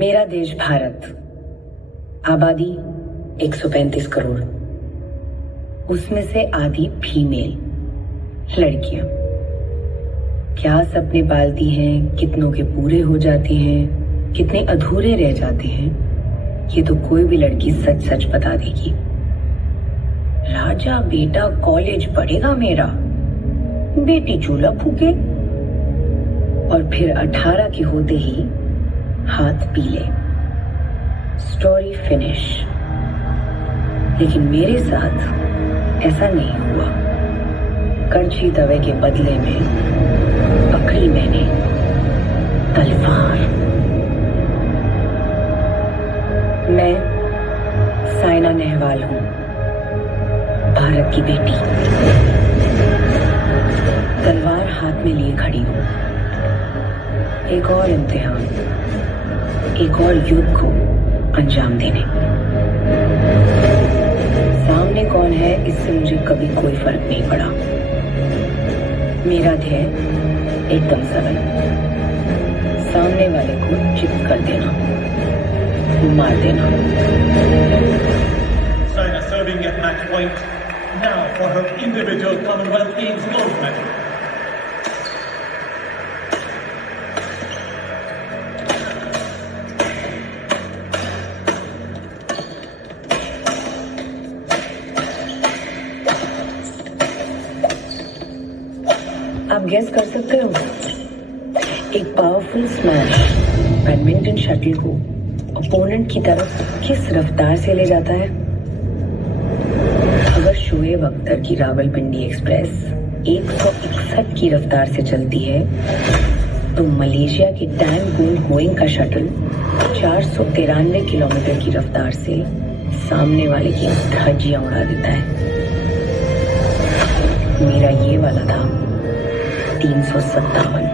मेरा देश भारत, आबादी 135 करोड़, उसमें से आधी फीमेल लड़कियां। क्या सपने पालती हैं, कितनों के पूरे हो जाते हैं, कितने अधूरे रह जाते हैं, ये तो कोई भी लड़की सच सच बता देगी। राजा बेटा कॉलेज पढ़ेगा मेरा, बेटी चूल्हा फूके, और फिर 18 के होते ही हाथ पीले, स्टोरी फिनिश। लेकिन मेरे साथ ऐसा नहीं हुआ। करछी तवे के बदले में पकड़ी मैंने तलवार। मैं साइना नेहवाल हूं, भारत की बेटी। तलवार हाथ में लिए खड़ी हूं। एक और इम्तिहान, एक और युद्ध को अंजाम देने। सामने कौन है इससे मुझे कभी कोई फर्क नहीं पड़ा। मेरा ध्येय एकदम सरल, सामने वाले को चित कर देना, मार देना। Saina serving at match point now for her individual Commonwealth Games gold medal. आप गेस कर सकते हो, एक पावरफुल स्मैश बैडमिंटन शटल को ओपोनेंट की तरफ किस रफ्तार से ले जाता है? अगर शोएब अख्तर की रावलपिंडी एक्सप्रेस 161 की रफ्तार से चलती है, तो मलेशिया की टैंग बून होइंग का शटल 493 किलोमीटर की रफ्तार से सामने वाले की धज्जियां उड़ा देता है। मेरा ये वाला था 357।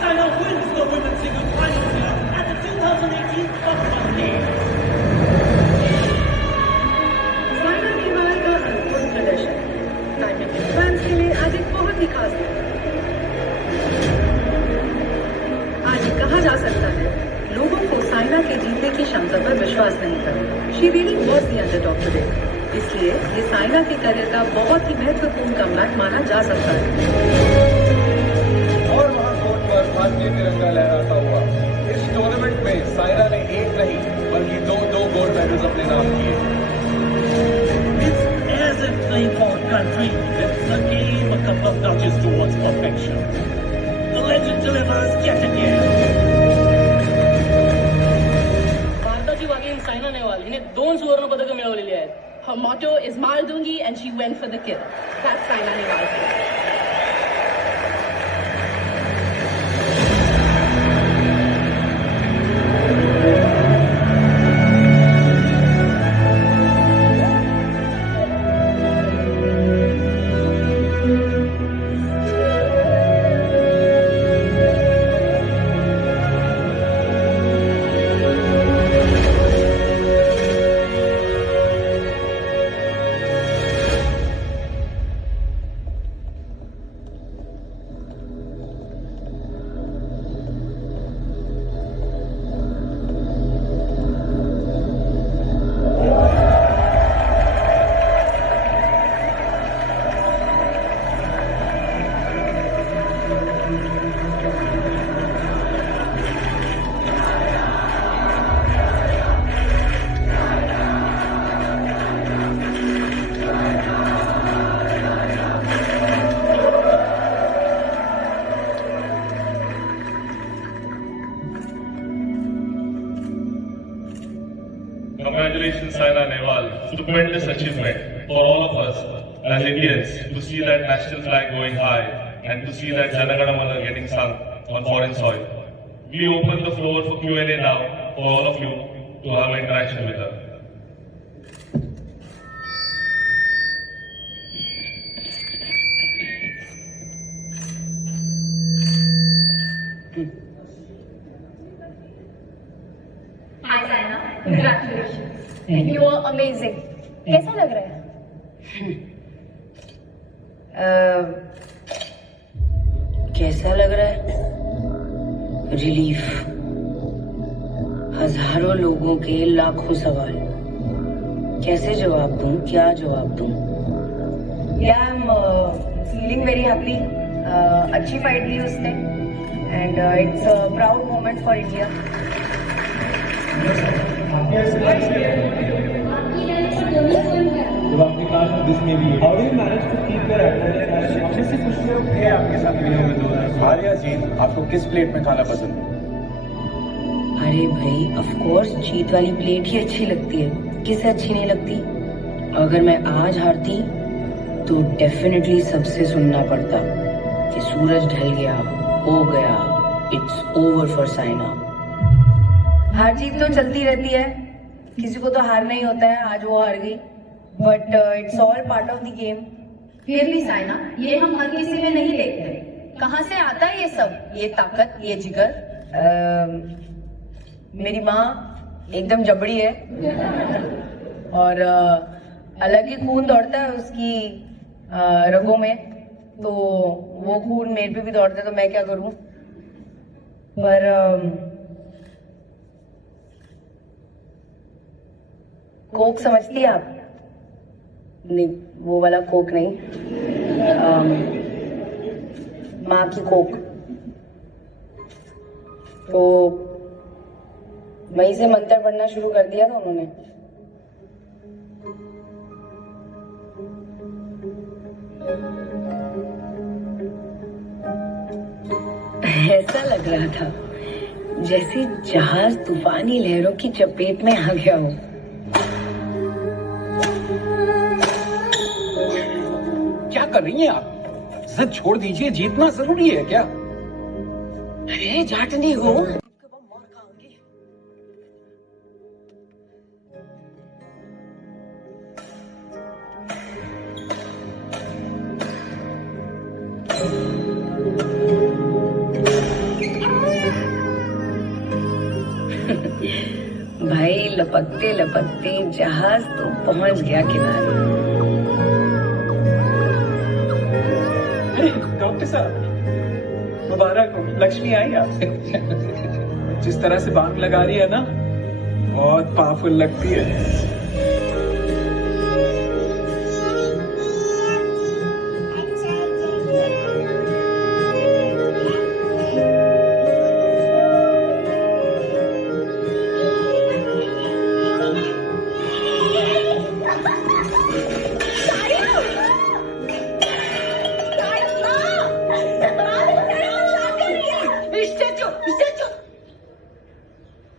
Saina wins the women's singles final here at the 2018 Commonwealth Games. Saina Nehwal का अद्भुत प्रदर्शन बैडमिंटन फैंस के लिए आज एक बहुत ही खास दिन। आज ये कहा जा सकता है, लोगों को साइना के जीतने की क्षमता पर विश्वास नहीं था। She really was the underdog today. इसलिए ये साइना के करियर का बहुत ही महत्वपूर्ण कमबैक माना जा सकता है। और वहां कोर्ट पर भारतीय तिरंगा लहराता हुआ इस टूर्नामेंट में साइना ने एक नहीं बल्कि दो गोल्ड मेडल्स अपने नाम किए। It's as if playing for a country. It's a game, a couple of touches towards perfection. The legend delivers yet again. भारताची वाघीण सायना नेहवाल हिने 2 सुवर्ण पदक मिळवलेली आहेत. Her motto is मार दूंगी and she went for the kill. That's Saina Nehwal. Congratulations, Saina Nehwal. Stupendous achievement for all of us as Indians to see that national flag going high and to see that Jana Gana Mana getting sung on foreign soil. We open the floor for Q&A now for all of you to have an interaction with her. Hi Saina, congratulations. You are amazing. कैसा लग रहा है? कैसा लग रहा है? Relief, हजारों लोगों के लाखों सवाल, कैसे जवाब दूं, क्या जवाब दूं? या I am feeling very happy. अच्छी फाइट ली उसने and it's a proud moment for India. जब आपने कहा था दिस में भी how do you manage to keep your adrenaline? अपने से कुछ लोग थे आपके साथ वीडियो में दो हार या जीत आपको किस प्लेट में खाना पसंद है? अरे भाई ऑफ कोर्स जीत वाली प्लेट ही अच्छी लगती है, किसे अच्छी नहीं लगती। अगर मैं आज हारती तो डेफिनेटली सबसे सुनना पड़ता कि सूरज ढल गया, हो गया, इट्स ओवर फॉर साइना। हार जीत तो चलती रहती है, किसी को तो हारना ही होता है, आज वो हार गई, but it's all part of the game. फिर भी साइना, ये हम हर किसी में नहीं देखते। कहाँ से आता है ये सब? ये ताकत, ये जिगर, मेरी माँ एकदम जबड़ी है और अलग ही खून दौड़ता है उसकी रगों में, तो वो खून मेरे पे भी दौड़ता है, तो मैं क्या करूं। पर कोक समझती है आप? नहीं, वो वाला कोक नहीं, माँ की कोक। तो वहीं से मंत्र पढ़ना शुरू कर दिया था उन्होंने। ऐसा लग रहा था जैसे जहाज तूफानी लहरों की चपेट में आ गया हो। क्या कर रही हैं आप? जिद छोड़ दीजिए, जीतना जरूरी है क्या? अरे जाट नहीं हो। भाई लपकते लपकते जहाज तो पहुंच गया किनारे। डॉक्टर साहब मुबारक हो, लक्ष्मी आई आप। जिस तरह से बांग लगा रही है ना, बहुत पावरफुल लगती है।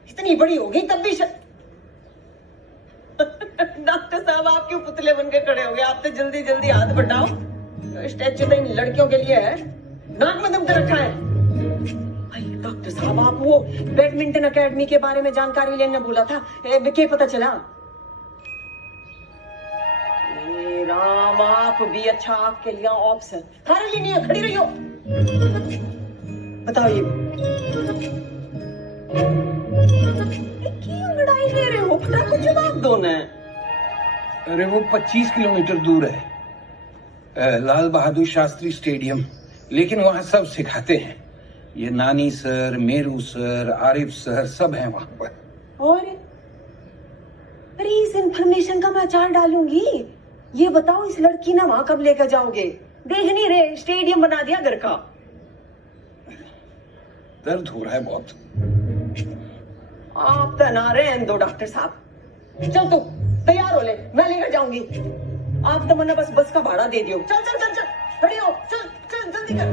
इतनी बड़ी हो गई तब भी डॉक्टर साहब आप क्यों पुतले बन के खड़े हो गए? आप तो जल्दी जल्दी हाथ बढ़ाओ। स्टैचू तो इन लड़कियों के लिए है, नाक में दम कर रखा है। डॉक्टर साहब आप वो बैडमिंटन एकेडमी के बारे में जानकारी लेने बोला था, क्या पता चला? राम, आप भी अच्छा, आपके लिए ऑप्शन हमारे लिए नहीं है। खड़ी रहियो, बताओ ये क्यों लड़ाई ले रहे हो? फटाफट को जवाब दो ना। अरे वो 25 किलोमीटर दूर है, लाल बहादुर शास्त्री स्टेडियम, लेकिन वहाँ सब सिखाते हैं। ये नानी sir, Meru sir, Arif sir सब हैं वहाँ पर। और अरे इस इंफॉर्मेशन का मैं अचार डालूंगी। ये बताओ इस लड़की ना वहां कब लेकर जाओगे? देख नहीं रहे, स्टेडियम बना दिया घर का। दर्द हो रहा है बहुत। आप तना रहे हैं दो डॉक्टर साहब। चल तू तैयार हो ले, मैं लेकर जाऊंगी। आप तमन्ना बस का भाड़ा दे दियो। चल चल चल चल, खड़ी हो, चल चल जल्दी कर।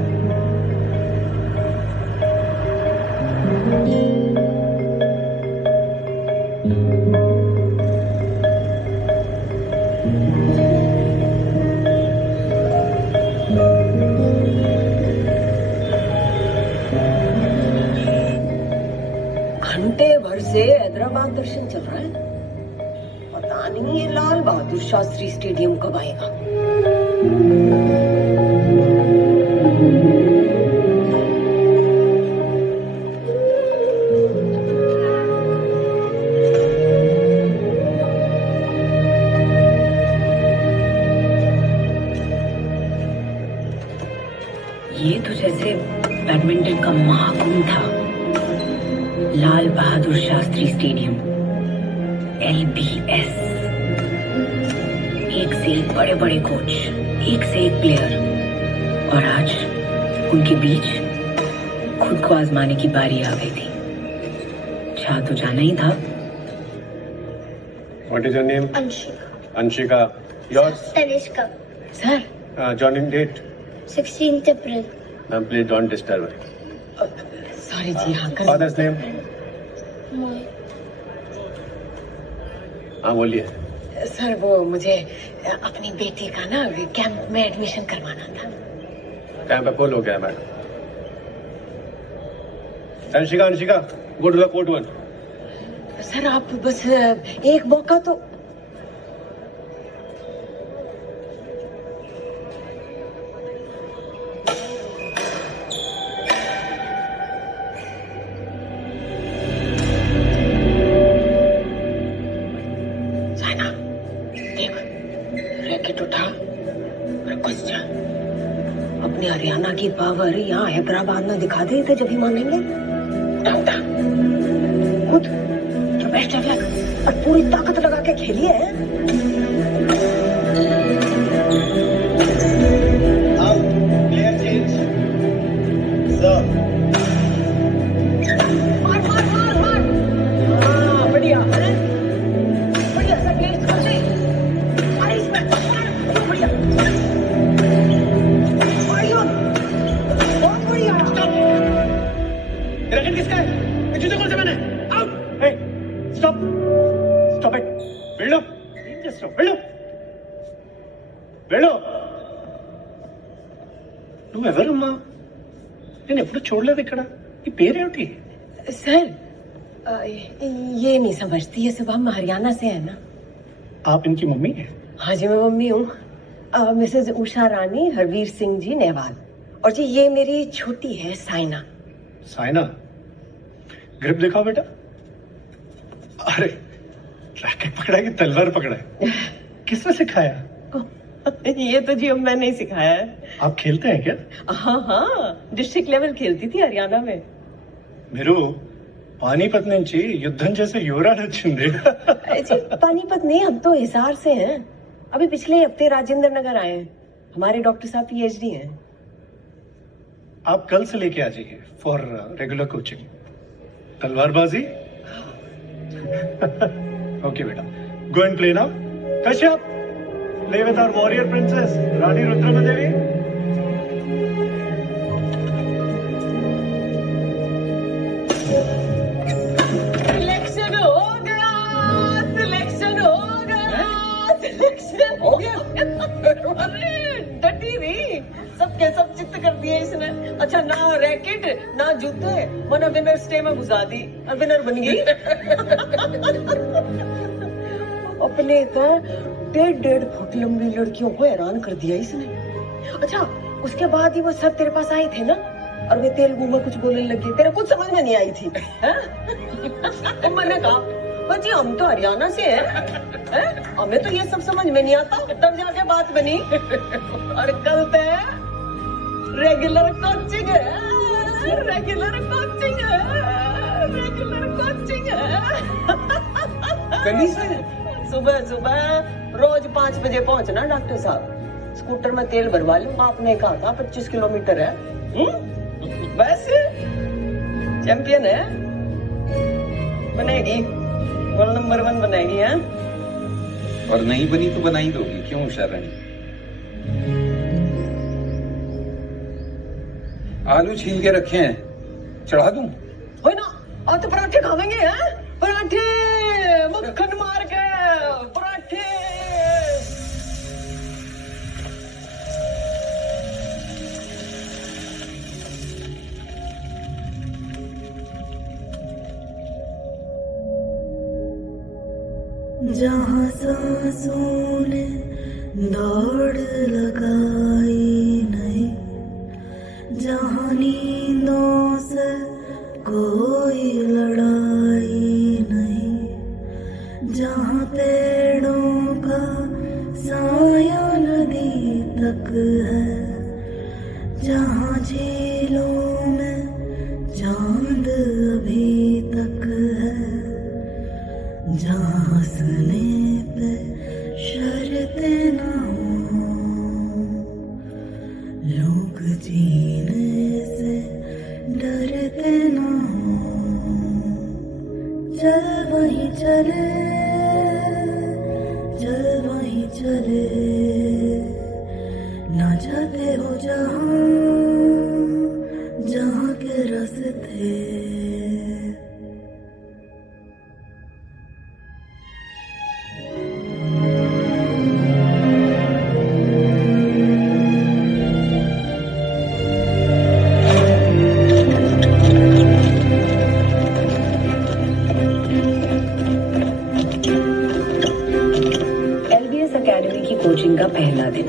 घंटे भर से हैदराबाद दर्शन चल रहा है, पता नहीं ये लाल बहादुर शास्त्री स्टेडियम कब आएगा। ये तो जैसे बैडमिंटन का महाकुंभ था, लाल बहादुर शास्त्री स्टेडियम, LBS। एक से एक बड़े बड़े कोच, एक से एक प्लेयर, और आज उनके बीच खुद को आजमाने की बारी आ गई थी। चाह तो जाना ही था। What is your name? Anshika. Anshika. Yours? Tanishka. Sir, Joining date? 16th April. Ma'am, please don't disturb her. Sorry जी, हाँ कल। Father's name? हाँ बोलिए। सर वो मुझे अपनी बेटी का ना कैंप में एडमिशन करवाना था। कैंप अपोल हो गया madam. Anshika, Anshika, go to the court one. Sir आप बस एक मौका तो। साइना, देख, रैकेट उठा और घुस जा। अपने हरियाणा की पावर यहाँ हैदराबाद में दिखा दे तो जब ही मानेंगे। उठा उठा, कूद, जो बेस्ट है और पूरी ताकत लगा के खेलिए। Player change. Sir. मार मार मार मार। हाँ, बढ़िया है, बढ़िया सर, प्लेयर छोड़ दे। अरे इसमें मार, बढ़िया। बहुत बढ़िया। रैकेट किसका है? ये जूते कौन से मैंने? Out. Hey, stop. Stop it. Build up. Just stop. Build up. Build up. నువ్వెవరమ్మా? నేను ఎప్పుడు చూడలేదు ఇక్కడ. ఈ పేరేమిటి? सर ये नहीं समझती, ये सब हम हरियाणा से है ना। आप इनकी मम्मी हैं? हाँ जी, मैं मम्मी हूँ, मिसेज उषा रानी हरवीर सिंह जी नेवाल। और जी ये मेरी छोटी है साइना। साइना, ग्रिप दिखाओ बेटा। अरे रैकेट पकड़ा है कि तलवार पकड़ा है? किसने सिखाया? ये तो जी अब मैंने ही सिखाया है। आप खेलते हैं क्या? हाँ हाँ, डिस्ट्रिक्ट लेवल खेलती थी हरियाणा में। మీరు పానీపత్ నుంచి యుద్ధం చేసే యువరాజ్ వచ్చింది. जी पानीपत नहीं, हम तो हिसार से हैं। अभी पिछले हफ्ते राजेंद्र नगर आए हैं। हमारे डॉक्टर साहब PhD हैं। आप कल से लेके आ जाइए फॉर रेगुलर कोचिंग। तलवारबाजी? ओके बेटा, go and play now. Kashyap, play with our warrior princess Rani Rudramadevi. Selection हो गया, सिलेक्शन हो गया, सिलेक्शन हो गया। अरे डटी रही, सबके सब चित्त कर दिए इसने। अच्छा, ना रैकेट ना जूते, वरना विनर स्टे में घुसा दी और विनर बन गई। अपने तो 1.5 फुट लंबी लड़कियों को हैरान कर दिया इसने। अच्छा, उसके बाद ही वो सर तेरे पास आए थे ना, और वे तेलुगु में कुछ बोलने लगे, तेरे कुछ समझ में नहीं आई थी। तो मैंने कहा जी हम तो हरियाणा से हैं, हमें तो ये सब समझ में नहीं आता। तब जाके बात बनी। और कल पे रेगुलर कोचिंग है, रेगुलर कोचिंग है, रेगुलर कोचिंग है। कल से सुबह सुबह रोज 5 बजे पहुंचना डॉक्टर साहब। स्कूटर में तेल भरवा लो, आपने कहा था 25 किलोमीटर है। बस चैंपियन है, बनेगी, वर्ल्ड नंबर 1 बनेगी। है और नहीं बनी तो बना ही दोगी, क्यों उषा रानी? आलू छील के रखे हैं, चढ़ा दूं? हो ना, और तो पराठे खावेंगे। हैं पराठे, मक्खन मार के पराठे। जहाँ सांसों ने दौड़ लगाई नहीं, जहाँ नींदों से कोई लड़ाई नहीं, जहाँ पेड़ों का साया नदी तक है, जहाँ झीलों में चांद अभी तक चल वहीं चले, चल वहीं चले, ना जाते हो जहाँ जहाँ के रास्ते। कोचिंग का पहला दिन,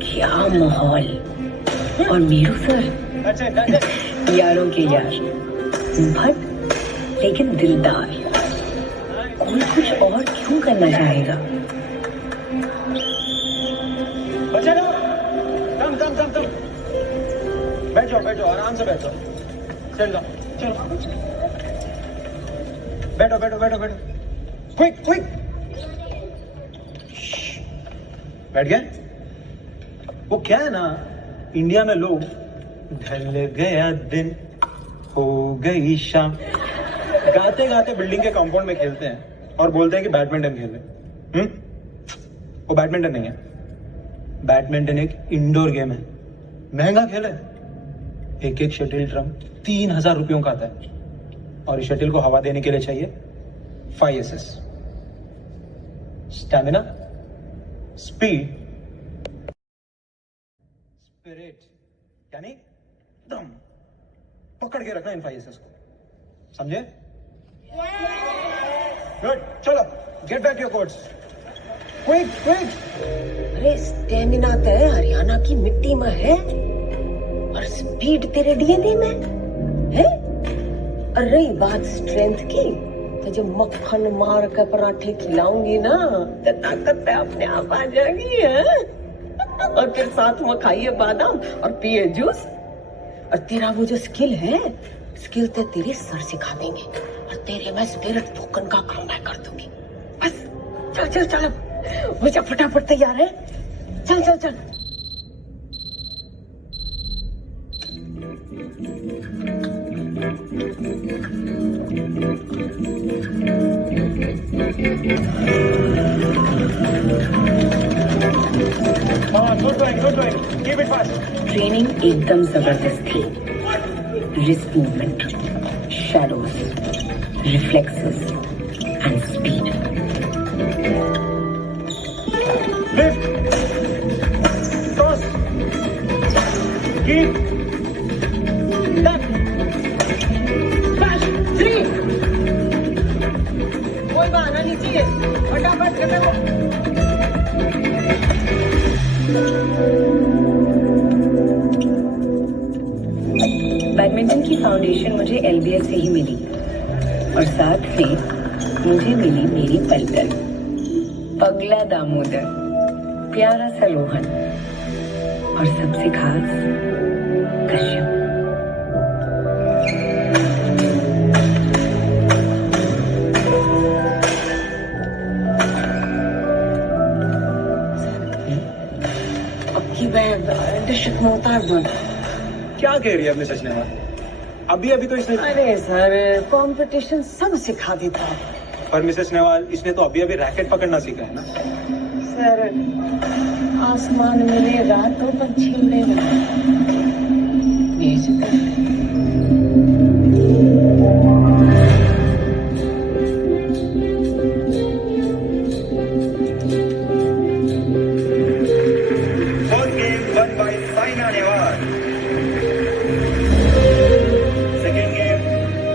क्या माहौल। और मीरू सर यारों के यार, भट लेकिन दिलदार। कोई कुछ और क्यों करना चाहेगा। बैठो बैठो, आराम से बैठो। चलो चलो, बैठो बैठो बैठो बैठो, क्विक क्विक। बैठ गया। वो क्या है ना, इंडिया में लोग ढल गया दिन हो गई शाम गाते गाते बिल्डिंग के कंपाउंड में खेलते हैं और बोलते हैं कि बैडमिंटन खेल रहे। वो बैडमिंटन नहीं है, बैडमिंटन एक इंडोर गेम है, महंगा खेल है। एक एक शटल ड्रम 3000 रुपयों का आता है और इस शटल को हवा देने के लिए चाहिए 5 SS, स्टैमिना, स्पीड, स्पिरिट, यानी दम पकड़ के रखना इन 5 SS को, समझे? गुड, चलो get back your quotes, quick quick. अरे स्टेमिना तो हरियाणा की मिट्टी में है और स्पीड तेरे डीएनए में है। और रही बात स्ट्रेंथ की, तो जब मक्खन मार कर पराठे खिलाऊंगी ना तो ताकत अपने आप आ जाएगी है। और फिर साथ में खाइए बादाम और पिए जूस। और तेरा वो जो स्किल है, स्किल तो तेरे सर सिखा देंगे और तेरे में स्पिरिट टोकन का काम मैं कर दूंगी। बस चल चल चल, मुझे फटाफट तैयार है, चल चल चल। ट्रेनिंग एकदम जबरदस्त थी। Wrist movement, shadows, reflexes and speed. Lift, toss, keep, left, smash, 3। कोई बहाना नहीं चाहिए, फटाफट करते हो। बैडमिंटन की फाउंडेशन मुझे LBS से ही मिली और साथ में मुझे मिली मेरी पलटन, पगला दामोदर, प्यारा सा रोहन और सबसे खास कश्यप। अब की मैं डिस्ट्रिक्ट में उतार दूं। क्या कह रही है अपने सच ने? अभी अभी तो इसने, अरे सर कंपटीशन सब सिखा देता है। पर मिसेस नेवाल, इसने तो अभी अभी रैकेट पकड़ना सीखा है ना। सर आसमान में रातों पर छीलेगा। First game won by Saina Nehwal. Second game,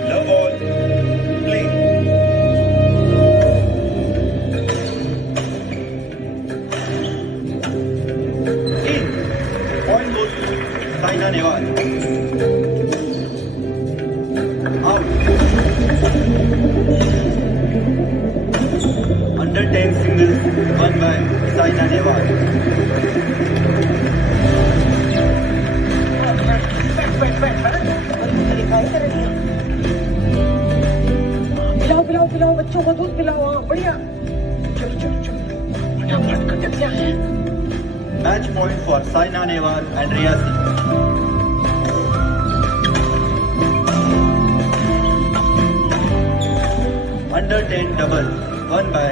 love all, play. Point goes to Saina Nehwal. Out. Under 10 singles won by Saina Nehwal. पिलाओ पिलाओ पिलाओ, बच्चों को दूध पिलाओ। हाँ बढ़िया, चलो चलो चलो फटाफट करते क्या है। Match point for Saina Nehwal and Riya Singh. Under 10 double won by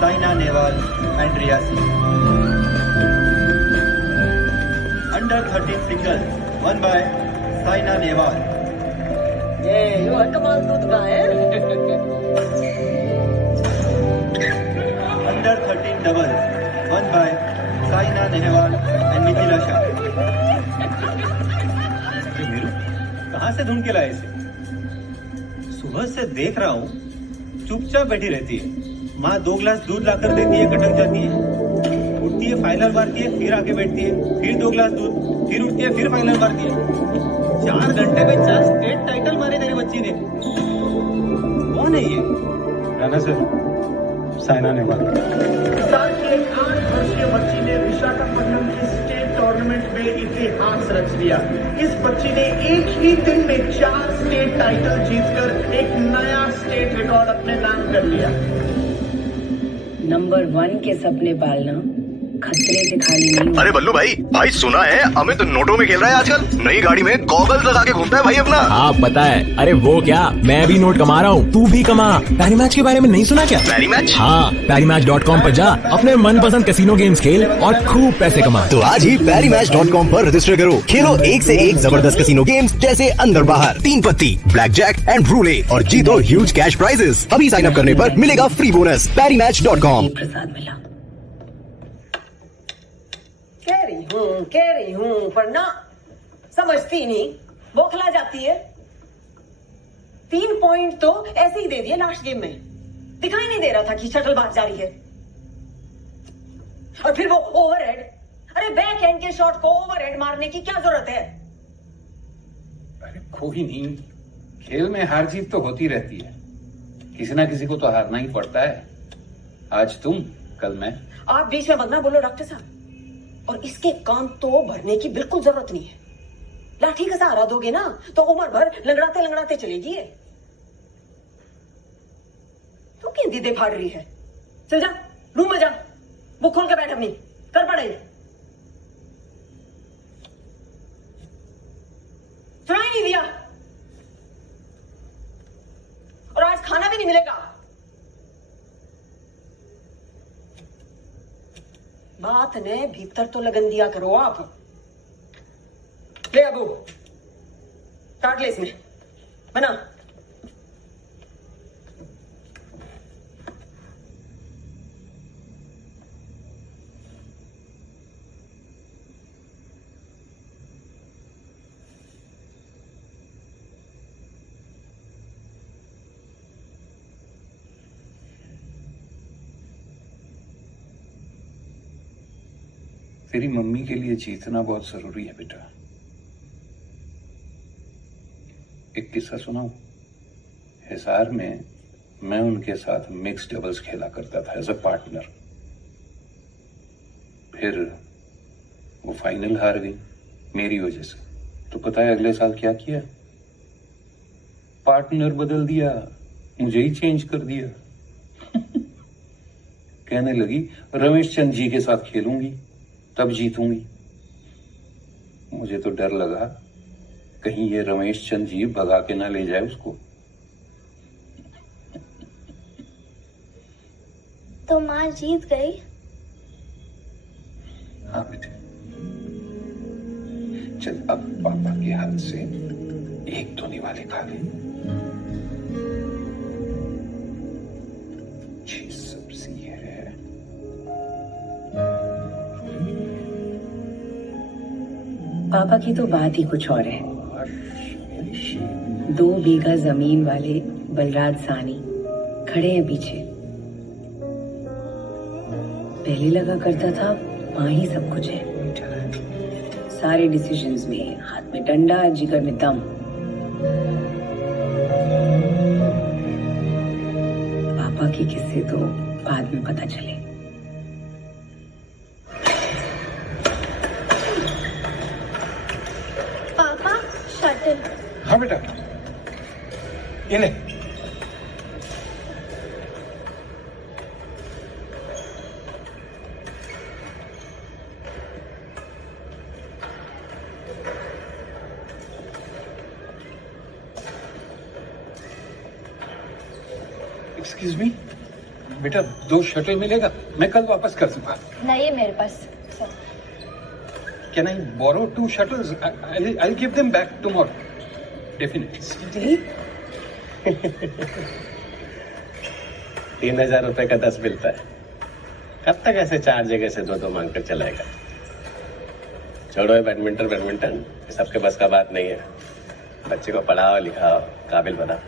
Saina Nehwal and Riya Singh. Under 13 singles won by Saina Nehwal. ये यो कमाल दूध का है. Under 13 double won by Saina Nehwal and Mithila Shah. कहाँ से ढूंढ के लाए इसे? सुबह से देख रहा हूँ, चुपचाप बैठी रहती है. माँ 2 गिलास दूध लाकर देती है, कटक जाती है, उठती है, फाइनल मारती है, फिर आके बैठती है, फिर 2 गिलास दूध, फिर उठती है, फिर फाइनल मारती है. 4 घंटे में 4 स्टेट टाइटल मारे तेरी बच्ची ने. कौन है ये? राणा सर, साइना नेहवाल. साल की एक 8 वर्षीय बच्ची ने विशाखापट्टनम के स्टेट टूर्नामेंट में इतिहास रच दिया. इस बच्ची ने एक ही दिन में 4 स्टेट टाइटल जीतकर एक नया स्टेट रिकॉर्ड अपने नाम कर लिया. नंबर 1 के सपने पालना खतरे से खाली नहीं. अरे बल्लू भाई सुना है अमित नोटों में खेल रहा है आजकल. नई गाड़ी में गॉगल्स लगा के घूमता है भाई अपना. हाँ पता है. अरे वो क्या, मैं भी नोट कमा रहा हूँ, तू भी कमा. पैरीमैच के बारे में नहीं सुना क्या? पैरीमैच? हाँ, पैरीमैच.com पर जा, अपने मनपसंद कैसीनो गेम्स खेल और खूब पैसे कमा. तो आज ही पैरीमैच.com पर रजिस्टर करो. खेलो एक से एक जबरदस्त कैसीनो गेम्स जैसे अंदर बाहर, 3 पत्ती, ब्लैक जैक एंड रूले और जीतो ह्यूज कैश प्राइजेस. अभी साइन अप करने पर मिलेगा फ्री बोनस. पैरीमैच.com. प्रसाद मिला. कह रही हूँ पर ना समझती नहीं, बौखला जाती है. 3 पॉइंट तो ऐसे ही दे दिए लास्ट गेम में. दिखाई नहीं दे रहा था कि शटलबाज जारी है. और फिर वो ओवरहेड. अरे बैक हैंड के शॉट को ओवरहेड मारने की क्या जरूरत है? अरे कोई नहीं, खेल में हार जीत तो होती रहती है. किसी ना किसी को तो हारना ही पड़ता है. आज तुम, कल मैं. आप बीच में मत ना बोलो डॉक्टर साहब. और इसके कान तो भरने की बिल्कुल जरूरत नहीं है. लाठी का सहारा दोगे ना तो उम्र भर लंगड़ाते लंगड़ाते चलेगी. तू क्यों दीदे फाड़ रही है? चल जा रूम में जा, बुक खोल के बैठ अपनी, कर पढ़ाई. सुनाई नहीं दिया? और आज खाना भी नहीं मिलेगा. बात ने भीतर तो लगन दिया करो आप. ले अबू, काट ले इसमें, बना. तेरी मम्मी के लिए जीतना बहुत जरूरी है बेटा. एक किस्सा सुनाऊं? हिसार में मैं उनके साथ मिक्स डबल्स खेला करता था एज अ पार्टनर. फिर वो फाइनल हार गई मेरी वजह से. तो पता है अगले साल क्या किया? पार्टनर बदल दिया, मुझे ही चेंज कर दिया. कहने लगी रमेश चंद जी के साथ खेलूंगी तब जीतूंगी. मुझे तो डर लगा कहीं ये रमेश चंद जी भगा के ना ले जाए उसको. तो माँ जीत गई? हाँ बेटे, चल अब पापा के हाथ से एक तो निवाले खा ले. अच्छी सब्जी है. पापा की तो बात ही कुछ और है. 2 बीघा जमीन वाले बलराज सानी खड़े हैं पीछे. पहले लगा करता था माँ ही सब कुछ है. सारे डिसीजंस में हाथ में डंडा, जिगर में दम. पापा के किस्से तो बाद में पता चले. हाँ बेटा, ये ले. एक्सक्यूज मी, बेटा 2 शटल मिलेगा? मैं कल वापस कर दूंगा। नहीं है मेरे पास sir. Can I borrow 2 shuttles? I'll give them back tomorrow. Definitely. 3,000 रुपए का 10 मिलता है। कब तक ऐसे 4 जगह से 2-2 मांग कर चलाएगा? छोड़ो ये बैडमिंटन सबके बस का बात नहीं है। बच्चे को पढ़ाओ लिखाओ, काबिल बनाओ।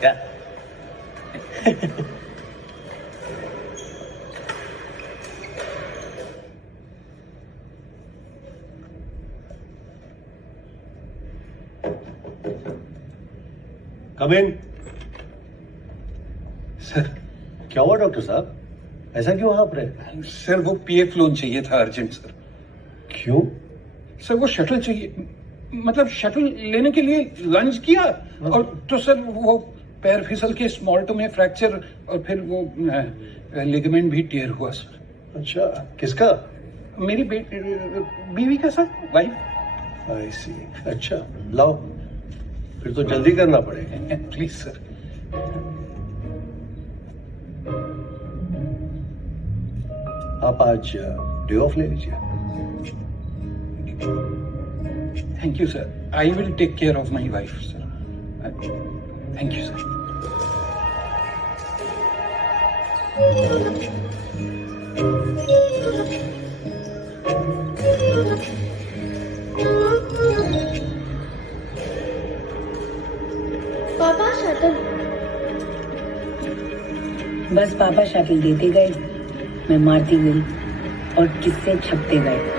क्या? कम इन। सर क्या हुआ डॉक्टर साहब? ऐसा क्यों आप रहे? सर वो पीएफ लोन चाहिए था अर्जेंट सर। क्यों? सर वो शटल चाहिए, मतलब शटल लेने के लिए लंच किया और तो सर वो पैर फिसल के स्मॉल टो में फ्रैक्चर और फिर वो लिगामेंट भी टेयर हुआ सर। अच्छा, किसका? मेरी बीवी का सर, वाइफ। आई सी। अच्छा लाओ, फिर तो जल्दी करना पड़ेगा। Please sir. आप आज डे ऑफ ले लीजिए। Thank you sir, I will take care of my wife sir. Thank you sir. पापा शटल। बस पापा शटल देते गए, मैं मारती गई और किस्से छपते गए।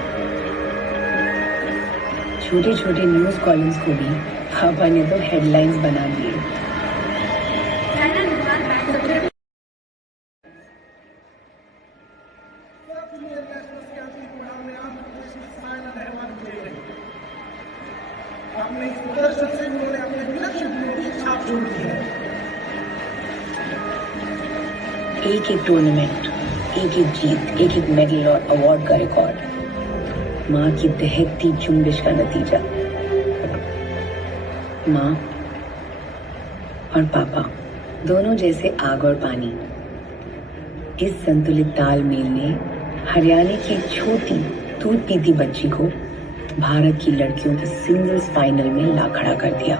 छोटे छोटे न्यूज कॉलम्स को भी पापा ने तो हेडलाइंस बना दिए। एक एक टूर्नामेंट, एक एक जीत, एक एक मेडल और अवार्ड का रिकॉर्ड, माँ की दहकती जुम्बिश का नतीजा। माँ और पापा दोनों जैसे आग और पानी। इस संतुलित तालमेल ने हरियाणा की एक छोटी दूध पीती बच्ची को भारत की लड़कियों के सिंगल्स फाइनल में ला खड़ा कर दिया।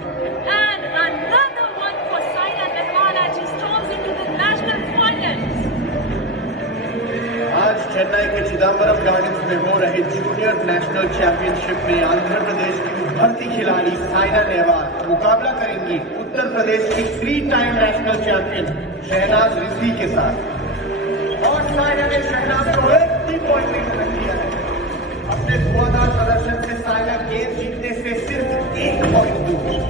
आज चेन्नई के चिदम्बरम गार्डन्स में हो रहे जूनियर नेशनल चैंपियनशिप में आंध्र प्रदेश की उभरती खिलाड़ी साइना नेहवाल मुकाबला करेंगी उत्तर प्रदेश की 3 time national champion Shahnaz Rizvi के साथ। और साइना ने शहनाज को 80 पॉइंट में दिया है। अपने धुआंधार प्रदर्शन से साइना गेम जीतने से सिर्फ 1 पॉइंट दूर।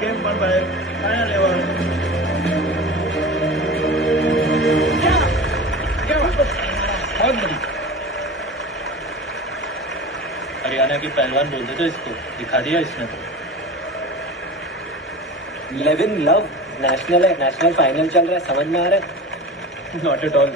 Game one by Saina Nehwal. बहुत बड़ी। हरियाणा की पहलवान बोलते थे इसको, दिखा दिया इसने तो। 11 लव नेशनल है, नेशनल फाइनल चल रहा है, समझ में आ रहा है? Not at all.